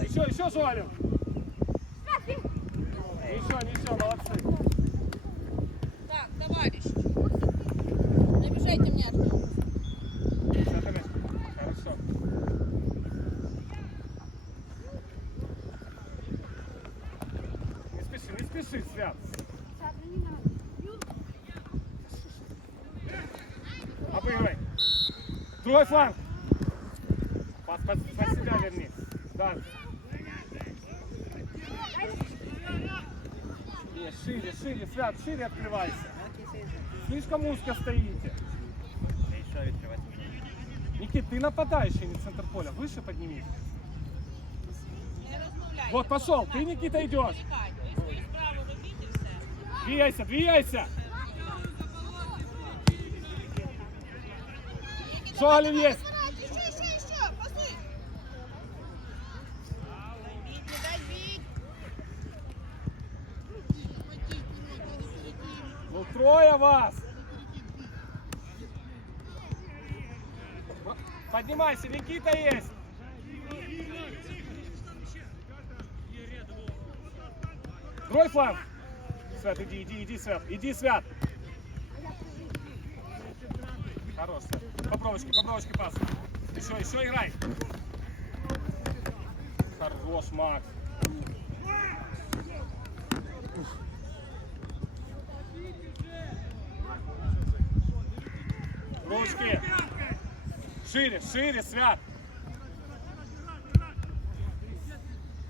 Еще, еще, Жоля. Ничего, ничего, молодцы. Так, товарищ. Не мешайте мне, Артем. Не спеши, не спеши, Свят. Обыгрывай. Другой фланг. Под, под, под себя верни. Да. Не, шире, шире, Свят, шире открывайся. Слишком узко стоите. Никит, ты нападающий, не центр поля. Выше розмовляйте. Вот пошел, ты, Никита, идешь. Двигайся, двигайся. Жогалев есть. Еще, еще, еще. Пасы. Бить, не дай бить. Ну, трое вас. Поднимайся, Никита есть. Другой фланг. Свят, иди, иди, иди, Свят. Иди, Свят. Хорош, Свят. По проволочке, по проволочке пас. Еще, еще играй. Хорош, Макс. Ручки. Шире, шире, Свят.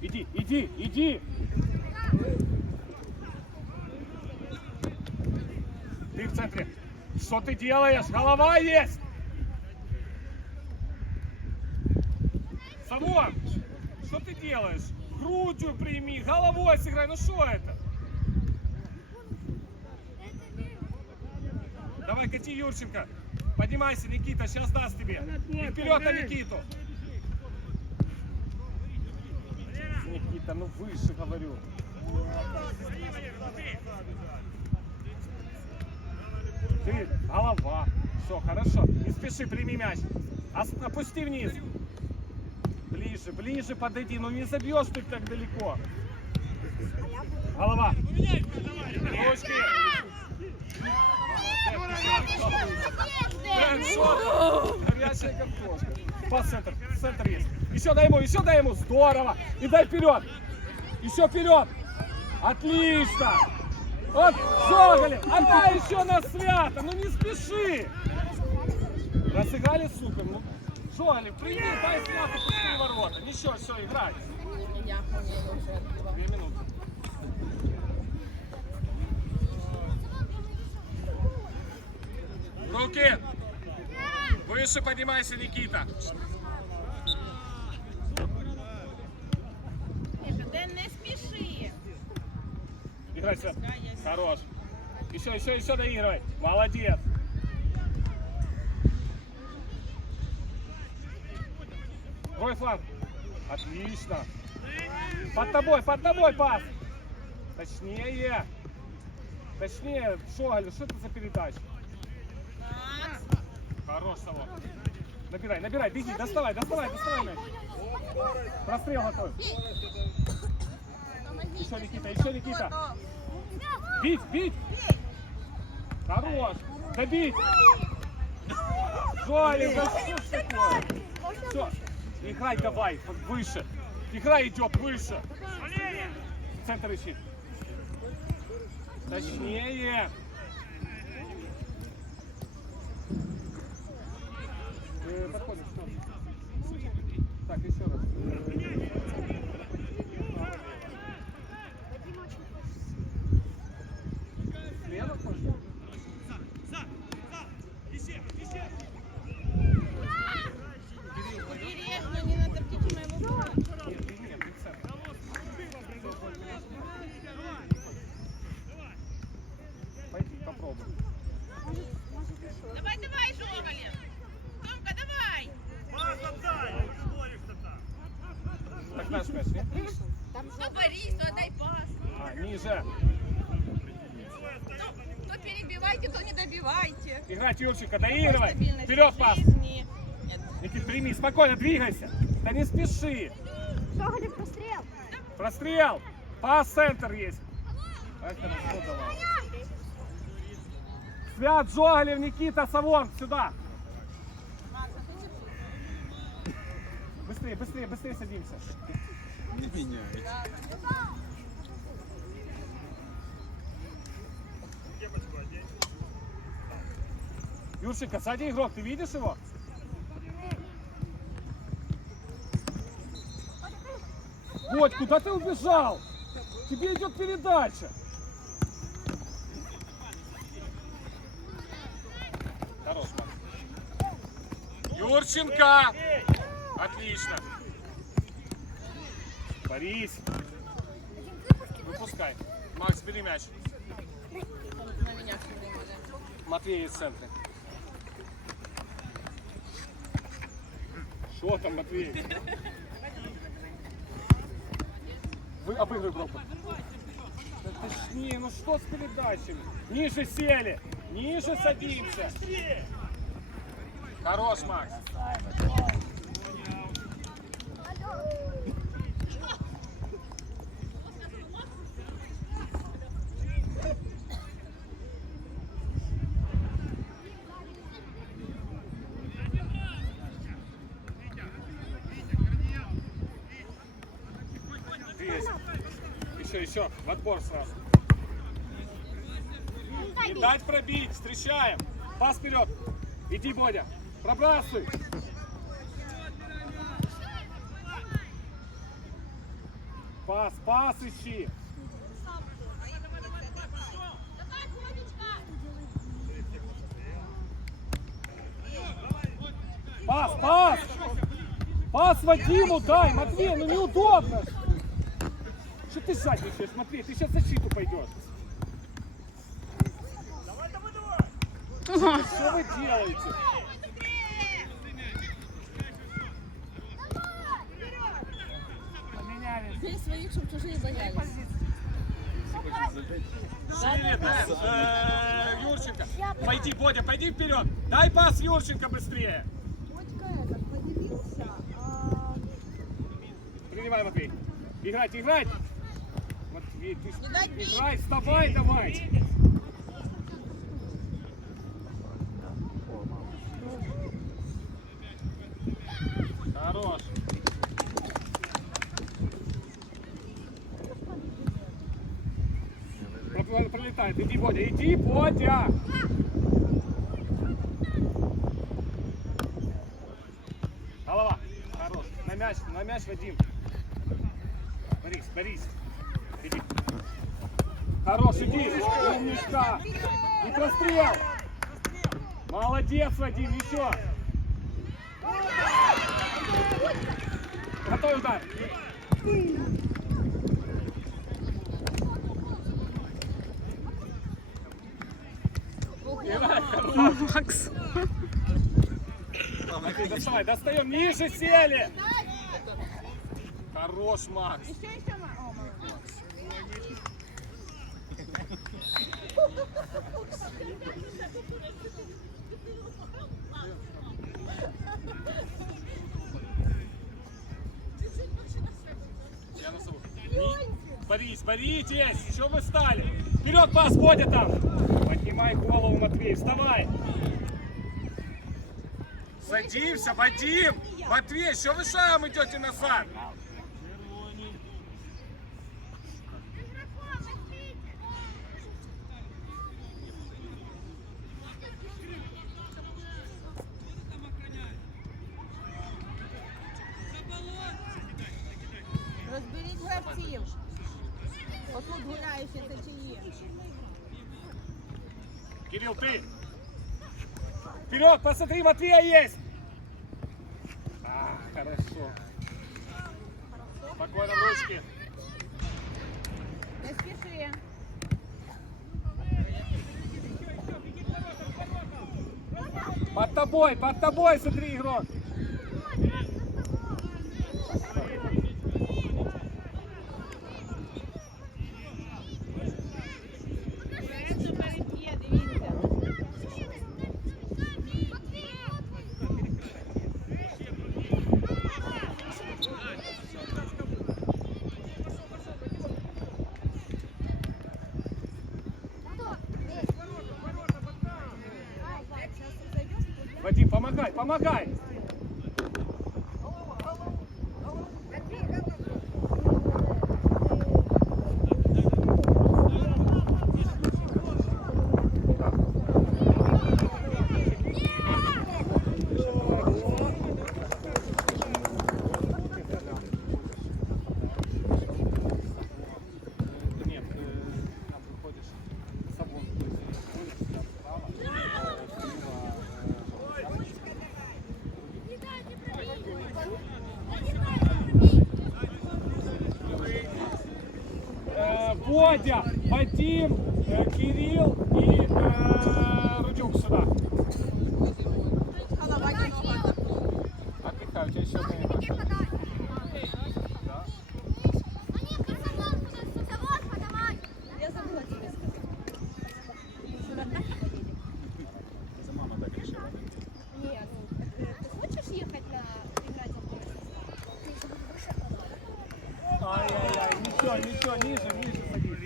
Иди, иди, иди. Ты в центре. Что ты делаешь? Голова есть. Савон, что ты делаешь? Грудью прими, головой сыграй. Ну что это? Давай, кати, Юрченко. Поднимайся, Никита, сейчас даст тебе. И вперед на Никиту. Никита, ну выше, говорю. Ты, голова. Все, хорошо. Не спеши, прими мяч. Опусти вниз. Ближе, ближе подойди. Ну не забьешь ты так далеко. Голова. Ручки. Горячая картошка. Пас центр. Центр есть. Еще дай ему, еще дай ему. Здорово. И дай вперед. Еще вперед. Отлично. Вот Жоголев. Отдай еще на свято. Ну не спеши. Разыграли супер. Ну, Жоголев, прими, дай свято пустые ворота. Ничего, все, играй. Две минуты. Руки! Выше поднимайся, Никита. Не. Играй, Свят. Хорош. Еще, еще, еще доигрывай. Молодец. Рой фланг. Отлично. Под тобой, под тобой пас. Точнее. Точнее, Шогаль, что это за передача? Хорош, Савон. Набирай, набирай, беги, доставай, доставай, доставай мяч. Прострел готов. Еще Никита, еще Никита. Бить, бить. Хорош. Добить. Жоли, да что ж такое? Все. Играй давай, выше. Играй идет выше. Центр ищи. Точнее. Подходишь. Так, еще раз. Слева хочешь? Бережно, не натопчите моего кола. Нет, ты нет, ты в центр. Пойди, попробуй. Давай, давай, Жоголев. Томка, давай. Так наш мяч, нет? Ну, Борис, ну, отдай пас. А, ниже. добивайте, то не добивайте. Играть Юрченко, доигрывай. Стабильность Вперед пас. жизни. Нет. Никит, прими, спокойно, двигайся. Да не спеши. Жоголев прострел. Прострел. Пас центр есть. Ай, хорошо давай. Свят, Жоголев, Никита, Савон, сюда. Быстрее, быстрее, быстрее садимся. Юрченко, сзади игрок, ты видишь его? Вот, куда ты убежал? Тебе идет передача. Хорош. Юрченко! Отлично. Борис. Выпускай. Макс, бери мяч. Матвей из центра. Что там, Матвей? Вы обыгрывай броку. Да точнее, ну что с передачами? Ниже сели, ниже садимся. Хорош, Макс. Есть. Еще, сразу. Не дать пробить. Встречаем. Пас вперед. Иди, Бодя. Пробрасывай. Пас, пас ищи. Пас, пас! Пас Вадиму дай, Матвей, ну неудобно. Ты задничаешь, Матвей? Ты сейчас защиту пойдешь. Что вы делаете? Бей своих, чтобы чужие боялись. Юрченко. Пойди, Бодя, пойди вперед. Дай пас Юрченко быстрее. Дочка этот поделился. а, Принимай, Матвей. Играть, играть. Матвей, ты ж- Не дай бить. Играй, вставай давай. Хорош. Про- Пролетает. Иди, Бодя, иди, Бодя. Голова. Хорош. На мяч, на мяч, Вадим. Борис, Борис. Хорош, иди. Умничка. И прострел. Молодец, Вадим, еще. Готовый удар. Макс. Доставай, достаем, ниже сели. Хорош, Макс. Еще, еще, ма- О, молодец. Я назову. Борис, боритесь! Что вы стали? Вперед, пас, Бодя там! Поднимай голову, Матвей, вставай! Садимся, Вадим! Матвей, что вы шагом идете назад? гуляючі це чиї. Кирилл, ты! Вперед, посмотри, Матвея есть! А, хорошо. Спокойно в ручки. Не спіши. Под тобой, под тобой, смотри, игрок. Помогай. Бодя, Вадим, э, Кирилл и э, Рудюк сюда. Отдыхаю, у тебя еще одна Ай-яй-яй, ничего, ничего, ниже, ниже садись.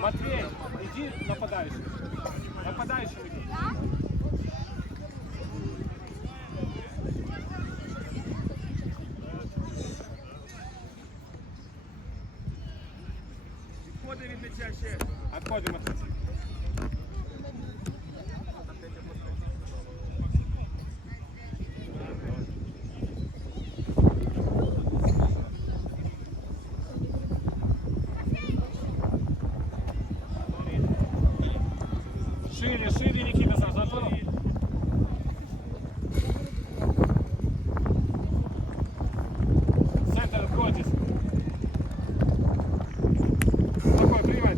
Матвей, иди нападающий. Нападающий иди. Отходим от этого. Шире, шире, Никита, сам затронул. Центр Котис. Такой, принимай.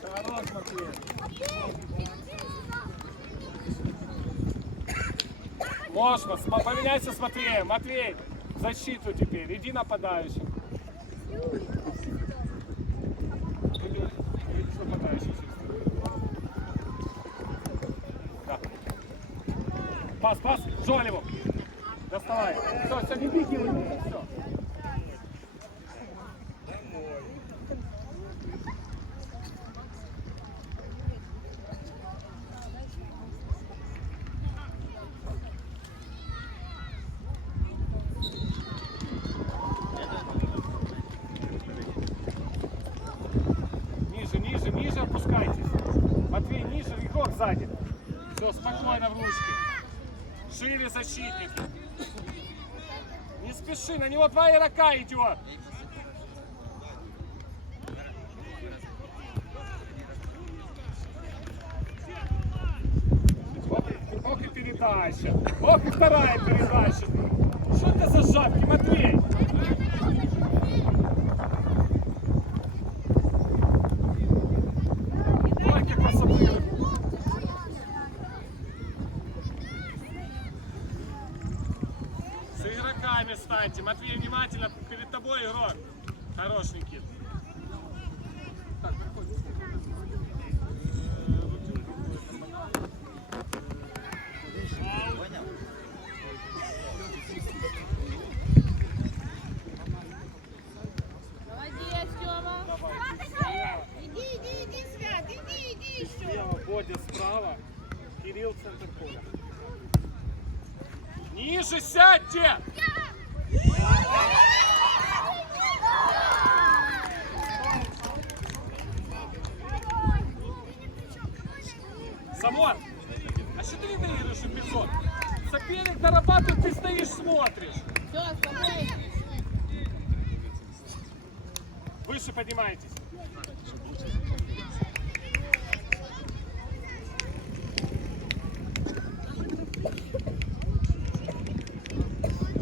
Хорош, Матвей. Можно, см- Матвеем. Матвей, в защиту теперь. Иди нападающим. Да. Пас, пас, Жолеву. Доставай. Все, все, не беги, все. Ниже, ниже, ниже опускайтесь. Матвей, ниже, игрок сзади. Все, спокойно в ручке. Шире защитник. Не спеши, на него два игрока идет. Ох, и- ох и передача. Ох и вторая передача. Что это за жабки, Матвей? Ой, как вас обыгрывают. С игроками станьте. Матвей, внимательно. Перед тобой игрок. Хорош, Никит. Так, проходи. Молодец, Тёма. Иди, иди, иди, Свят, иди, иди еще. Слева, Бодя справа. Кирилл центр поля. Ниже сядьте! Самон, а что ты не доиграешь эпизод? Соперник дорабатывает, ты стоишь, смотришь. Все, спокойно. Выше поднимайтесь.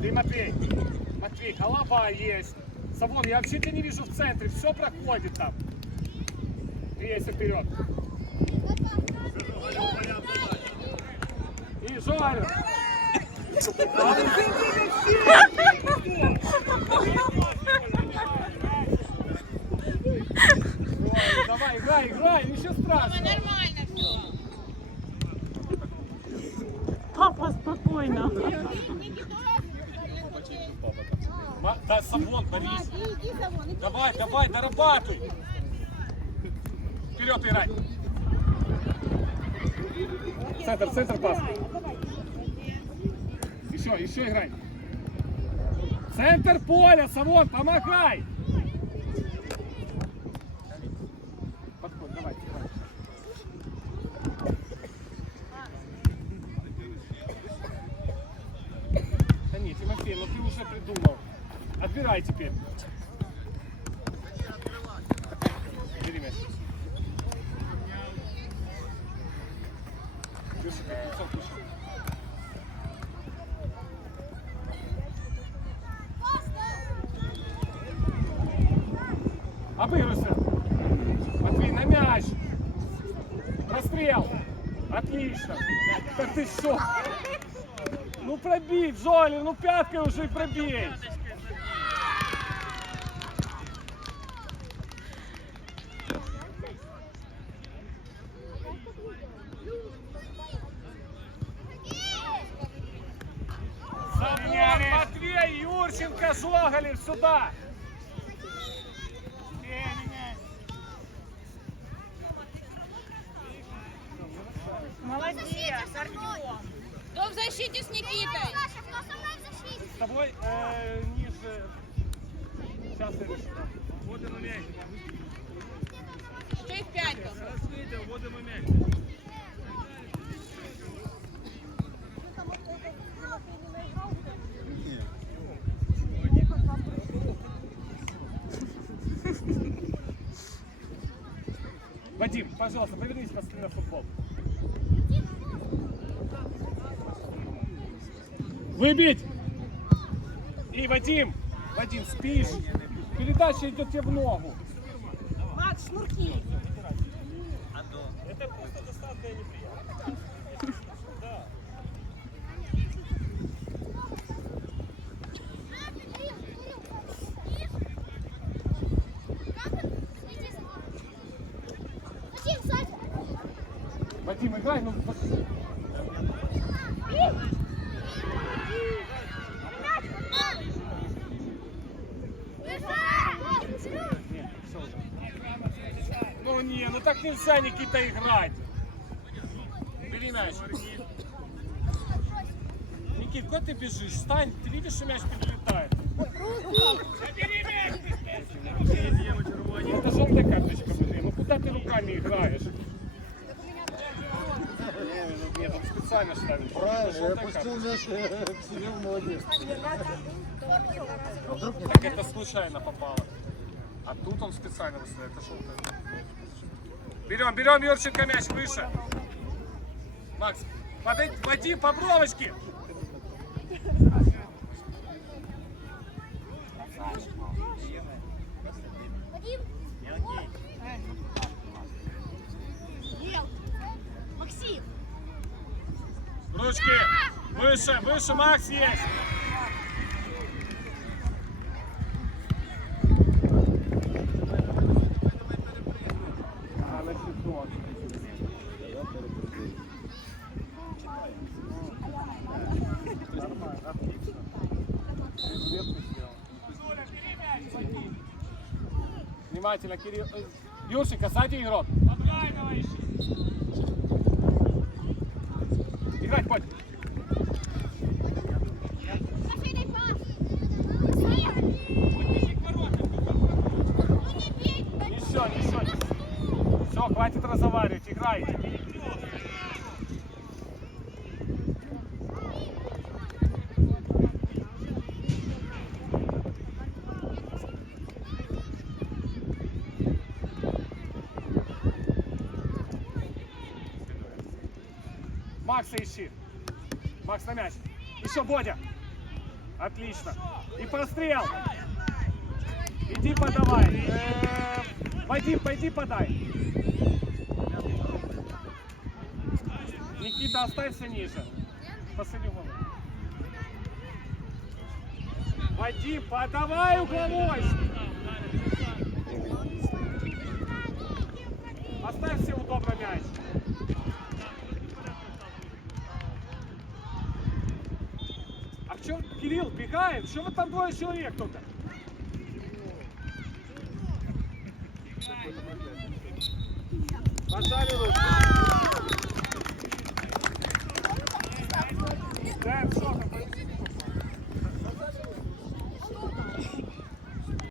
Ты, Матвей, Матвей, голова есть. Савон, я вообще тебя не вижу в центре. Все проходит там. Двигайся вперед. И. Ой, Давай, играй, играй, ничего страшного. Нормально все. Папа, спокойно. Никита, Ма- Да, Самвон, Борис. Давай, давай, дорабатывай. Вперед играй. Центр, центр пас. Еще, еще играй. Центр поля, Савон, помогай. Подходь, давай, давай. Да нет, Тимофей, ну ты уже придумал. Отбирай теперь. Бери мяч. Держи, как лицом пиши. Обыгрывайся. Матвей, на мяч. Расстрел. Отлично. Так ты что? Ну пробей, Джоли, ну пяткой уже и пробей. Завод, Матвей, Юрченко, Жоголев сюда. Молодец, Артем. Кто в защите с Никитой? С тобой э, ниже. Сейчас я решу. Вот и мяч. Что их пять? Вот и мяч. Вадим, пожалуйста, повернись, посмотри на футбол. Выбить! И Вадим, Вадим, спишь. Передача идет тебе в ногу. Макс, шнурки. Это просто доставка и неприятно. Да. Вадим, играй, ну... Нет, всё уже. Ну не, ну нельзя, Никита, играть. Бери мяч. Никит, куда ты бежишь? Встань, ты видишь, что мяч перелетает? Ну, Это желтая карточка, блин. Ну куда ты руками играешь? Нет, он специально ставит. Правильно, я пустил мяч к себе в. А вдруг не Так это случайно попало. А тут он специально выставляет. Это желтая. Берем, берем Юрченко мяч выше. Макс, подойди, Вадим, по бровочке. Максим. Ручки. Выше, выше, Макс есть. А, на щиток. Нормально, отлично. Светку сделал. Внимательно, Кирилл. Э, Юрченко, сзади игрок. Играть, Коль. Ничего, ничего. Все, хватит разговаривать, играйте. Макса ищи. Макс на мяч. Еще Бодя. Отлично. И прострел. Иди подавай. Э, Вадим, пойди подай. Никита, оставься ниже. Последний угол. Вадим, подавай угловой. Оставь себе удобно мяч. что Кирилл бегает? Что вы там двое человек только? Руки. Да, что